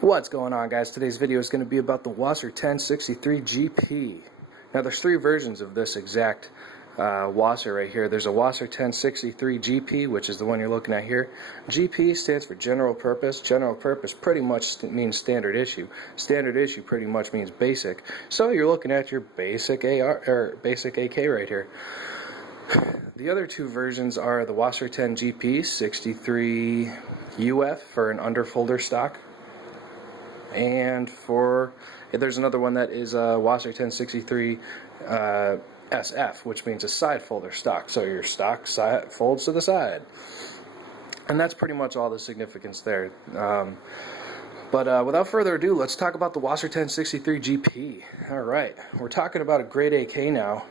What's going on, guys? Today's video is going to be about the WASR 1063 GP. Now there's three versions of this exact WASR right here. There's a WASR 1063 GP, which is the one you're looking at here. GP stands for general purpose. General purpose pretty much means standard issue. Standard issue pretty much means basic. So you're looking at your basic AR or basic AK right here. The other two versions are the WASR 10 GP 63 UF for an underfolder stock, and there's another one that is WASR 1063 SF, which means a side folder stock. So your stock folds to the side, and that's pretty much all the significance there. But without further ado, let's talk about the WASR 1063 GP. All right, we're talking about a great AK now.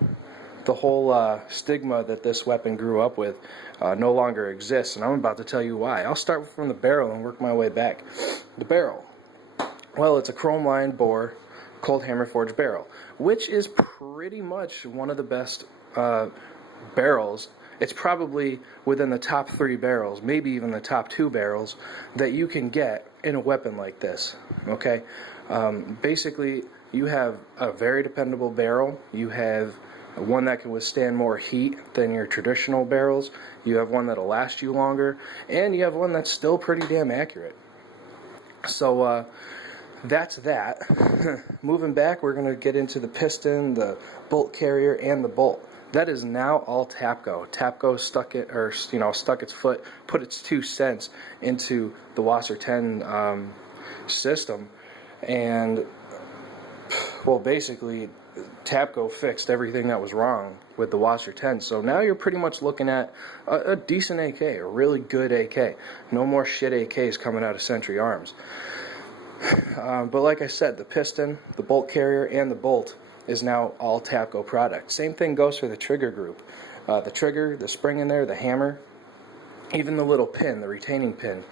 The whole stigma that this weapon grew up with no longer exists, and I'm about to tell you why. I'll start from the barrel and work my way back. The barrel. Well, it's a chrome-lined bore, cold hammer forged barrel, which is pretty much one of the best barrels. It's probably within the top 3 barrels, maybe even the top 2 barrels that you can get in a weapon like this. Okay, basically you have a very dependable barrel. You have one that can withstand more heat than your traditional barrels. You have one that'll last you longer, and you have one that's still pretty damn accurate. So that's that. Moving back, we're going to get into the piston, the bolt carrier, and the bolt. That is now all Tapco. Tapco stuck its foot, put its 2 cents into the WASR 10 system, and well, basically Tapco fixed everything that was wrong with the WASR 10. So now you're pretty much looking at a decent AK, a really good AK. No more shit AKs coming out of Century Arms. But like I said, the piston, the bolt carrier, and the bolt is now all Tapco product. Same thing goes for the trigger group. The trigger, the spring in there, the hammer, even the little pin, the retaining pin,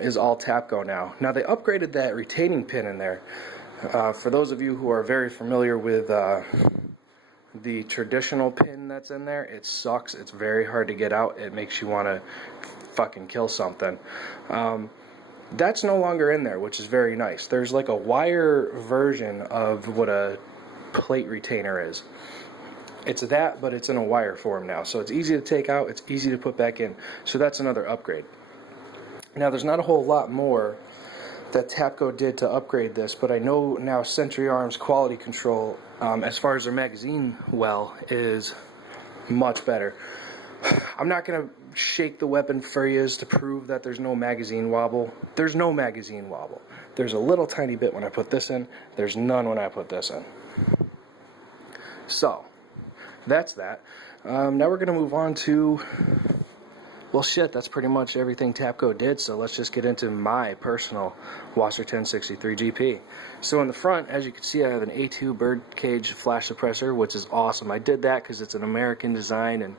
is all Tapco now. Now they upgraded that retaining pin in there. For those of you who are very familiar with the traditional pin that's in there, it sucks. It's very hard to get out. It makes you want to fucking kill something. That's no longer in there, which is very nice. There's like a wire version of what a plate retainer is. It's that, but it's in a wire form now. So it's easy to take out, it's easy to put back in. So that's another upgrade. Now there's not a whole lot more that Tapco did to upgrade this, but I know now Century Arms quality control, as far as their magazine well, is much better. I'm not going to shake the weapon for you to prove that there's no magazine wobble. There's no magazine wobble. There's a little tiny bit when I put this in. There's none when I put this in. So, that's that. Now we're going to move on to, well shit, that's pretty much everything Tapco did, so let's just get into my personal WASR 1063 GP. So in the front, as you can see, I have an A2 birdcage flash suppressor, which is awesome. I did that because it's an American design, and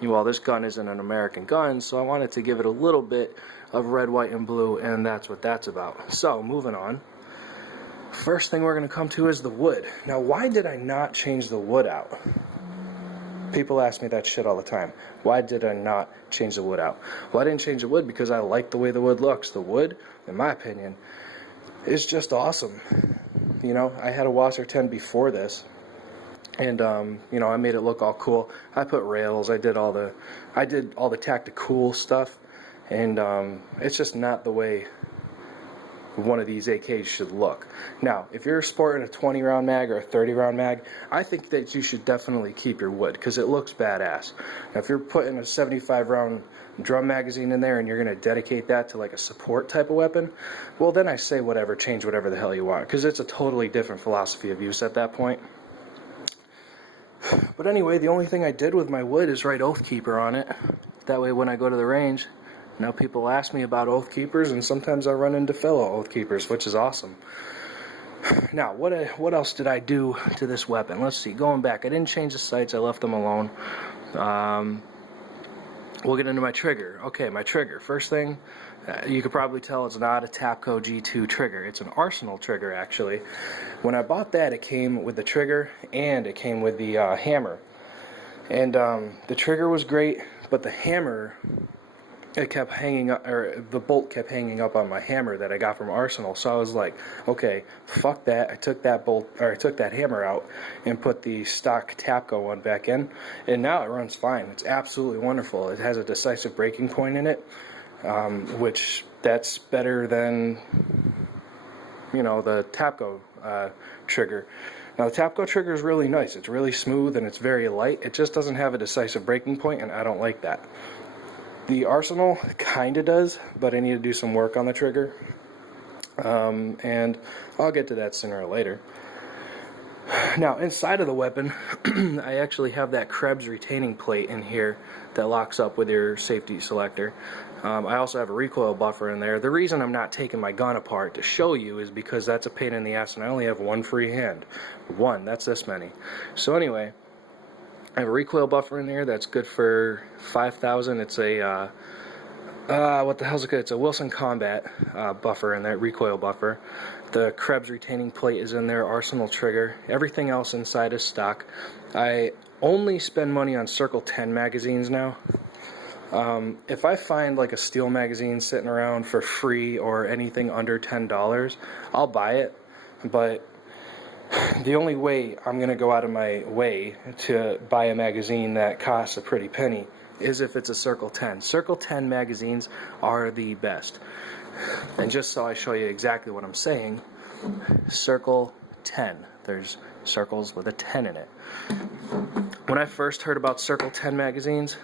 well, this gun isn't an American gun, so I wanted to give it a little bit of red, white, and blue, and that's what that's about. So, moving on. First thing we're going to come to is the wood. Now, why did I not change the wood out? People ask me that shit all the time. Why did I not change the wood out? Well, I didn't change the wood because I like the way the wood looks. The wood, in my opinion, is just awesome. You know, I had a WASR 10 before this, and you know, I made it look all cool. I put rails, I did all the tactical stuff, and it's just not the way one of these AKs should look. Now, if you're sporting a 20 round mag or a 30 round mag, I think that you should definitely keep your wood because it looks badass. Now, if you're putting a 75 round drum magazine in there and you're going to dedicate that to like a support type of weapon, well then I say whatever, change whatever the hell you want, because it's a totally different philosophy of use at that point. But anyway, the only thing I did with my wood is write Oathkeeper on it. That way when I go to the range, now people ask me about Oathkeepers, and sometimes I run into fellow Oathkeepers, which is awesome. Now, what else did I do to this weapon? Let's see, going back, I didn't change the sights, I left them alone. We'll get into my trigger. Okay, my trigger. First thing, you could probably tell it's not a Tapco G2 trigger. It's an Arsenal trigger, actually. When I bought that, it came with the trigger and it came with the hammer. And the trigger was great, but the hammer it kept hanging up, or the bolt kept hanging up on my hammer that I got from Arsenal. So I was like, okay, fuck that. I took that hammer out and put the stock Tapco one back in, and now it runs fine. It's absolutely wonderful. It has a decisive breaking point in it, which that's better than, you know, the Tapco trigger. Now the Tapco trigger is really nice. It's really smooth and it's very light. It just doesn't have a decisive breaking point, and I don't like that. The Arsenal kind of does, but I need to do some work on the trigger, and I'll get to that sooner or later. Now, inside of the weapon, I actually have that Krebs retaining plate in here that locks up with your safety selector. I also have a recoil buffer in there. The reason I'm not taking my gun apart to show you is because that's a pain in the ass, and I only have one free hand. One, that's this many. So anyway, I have a recoil buffer in there that's good for 5,000. It's a, what the hell's it called? It's a Wilson Combat buffer in there, recoil buffer. The Krebs retaining plate is in there, Arsenal trigger. Everything else inside is stock. I only spend money on Circle 10 magazines now. If I find like a steel magazine sitting around for free or anything under $10, I'll buy it. But the only way I'm going to go out of my way to buy a magazine that costs a pretty penny is if it's a Circle 10. Circle 10 magazines are the best. And just so I show you exactly what I'm saying, Circle 10. There's circles with a 10 in it. When I first heard about Circle 10 magazines,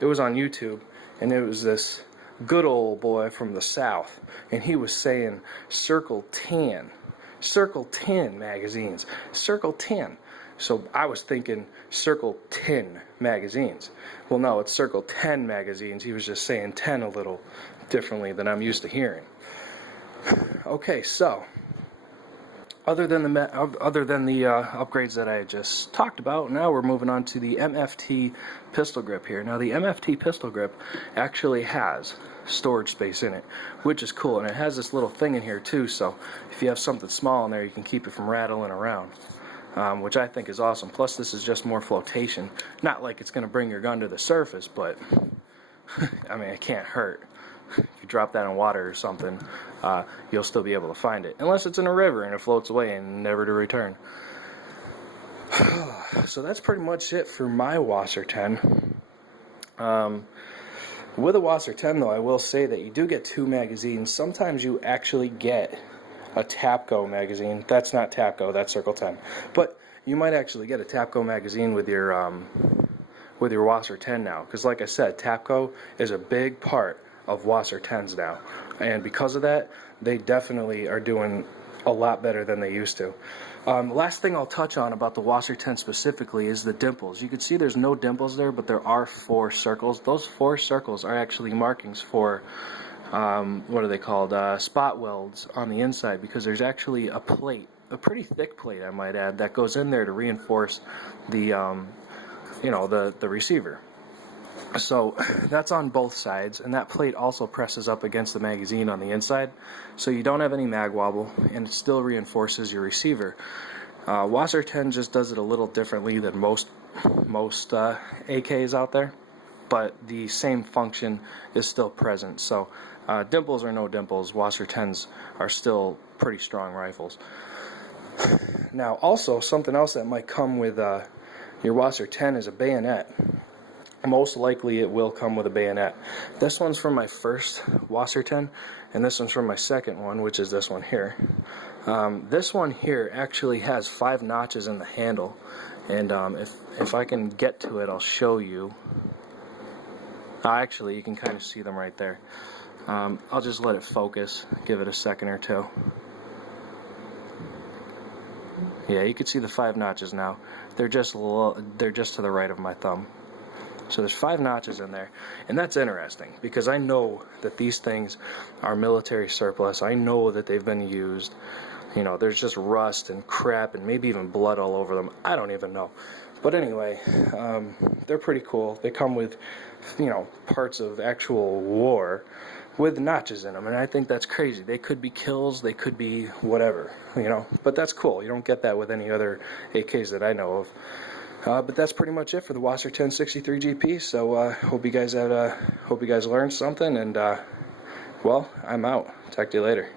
it was on YouTube, and it was this good old boy from the South, and he was saying Circle 10. Circle 10 magazines. Circle 10. So I was thinking Circle 10 magazines. Well, no, it's Circle 10 magazines. He was just saying 10 a little differently than I'm used to hearing. Okay, so other than the upgrades that I just talked about, now we're moving on to the MFT pistol grip here. Now the MFT pistol grip actually has storage space in it, which is cool, and it has this little thing in here too, so if you have something small in there, you can keep it from rattling around, which I think is awesome. Plus this is just more flotation. Not like it's going to bring your gun to the surface, but I mean, it can't hurt. If you drop that in water or something, you'll still be able to find it, unless it's in a river and it floats away and never to return. So that's pretty much it for my WASR 10. With a WASR 10 though, I will say that you do get two magazines. Sometimes you actually get a Tapco magazine. That's not Tapco, that's Circle 10. But you might actually get a Tapco magazine with your WASR 10 now, because like I said, Tapco is a big part of WASR 10s now, and because of that, they definitely are doing a lot better than they used to. Last thing I'll touch on about the WASR 10 specifically is the dimples. You can see there's no dimples there, but there are 4 circles. Those 4 circles are actually markings for what are they called? Spot welds on the inside, because there's actually a plate, a pretty thick plate I might add, that goes in there to reinforce the the receiver. So that's on both sides, and that plate also presses up against the magazine on the inside, so you don't have any mag wobble, and it still reinforces your receiver. WASR 10 just does it a little differently than most AKs out there, but the same function is still present. So dimples or no dimples, WASR 10s are still pretty strong rifles. Now also, something else that might come with your WASR 10 is a bayonet. Most likely it will come with a bayonet. This one's from my first WASR 10, and this one's from my second one, which is this one here. This one here actually has 5 notches in the handle, and if I can get to it, I'll show you. Actually, you can kind of see them right there. I'll just let it focus, give it a second or two. Yeah, you can see the 5 notches now. They're just to the right of my thumb. So there's 5 notches in there, and that's interesting because I know that these things are military surplus. I know that they've been used. You know, there's just rust and crap and maybe even blood all over them. I don't even know. But anyway, they're pretty cool. They come with, parts of actual war with notches in them, and I think that's crazy. They could be kills, they could be whatever, but that's cool. You don't get that with any other AKs that I know of. But that's pretty much it for the WASR 1063 GP. So hope you guys learned something, and well, I'm out. Talk to you later.